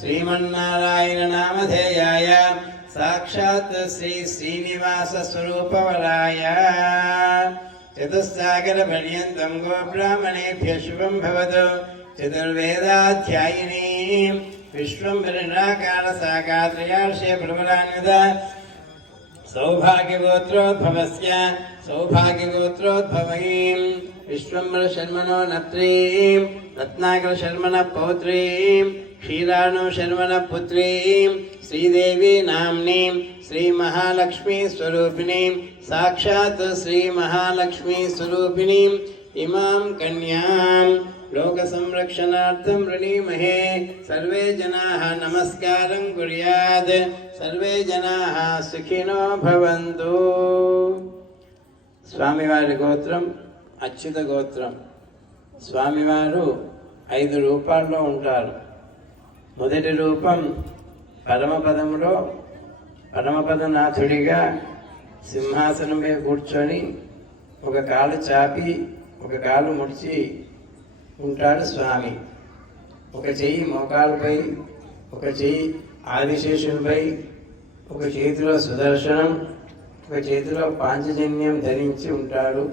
श्रीमन्नारायणनामधेयाय साक्षात् श्री श्रीनिवासस्वरूपवराय चतुस्सागरपर्यन्तं गोब्राह्मणेभ्यः शुभं भवतु चतुर्वेदाध्यायिनी विश्वं विरणाकालसाकात्रयार्षे प्रबलान्वित सौभाग्यगोत्रोद्भवस्य सौभाग्यगोत्रोद्भवैं विश्वम्बरशर्मणो नत्रीं रत्नाकरशर्मणः पौत्रीं క్షీరాణుశర్వణపుత్రీం శ్రీదేవి నామ్ని శ్రీమహాలక్ష్మీస్వరూపిణీం సాక్షాత్ శ్రీమహాలక్ష్మీస్వరూపిణీం ఇమాం కన్యాం లోక సంరక్షణార్థం వృణీమహే సర్వే జనా నమస్కారం కుర్యాద్ సర్వే జనా సుఖినో భవంతు. స్వామివారి గోత్రం అచ్యుత గోత్రం. స్వామివారు ఐదు రూపాల్లో ఉంటారు. మొదటి రూపం పరమపదంలో పరమపదనాథుడిగా సింహాసనం మీద కూర్చొని ఒక కాలు చాపి ఒక కాలు ముడిచి ఉంటాడు స్వామి. ఒక చెయ్యి మోకాలపై ఒక చెయ్యి ఆదిశేషునిపై ఒక చేతిలో సుదర్శనం ఒక చేతిలో పాంచజన్యం ధరించి ఉంటాడు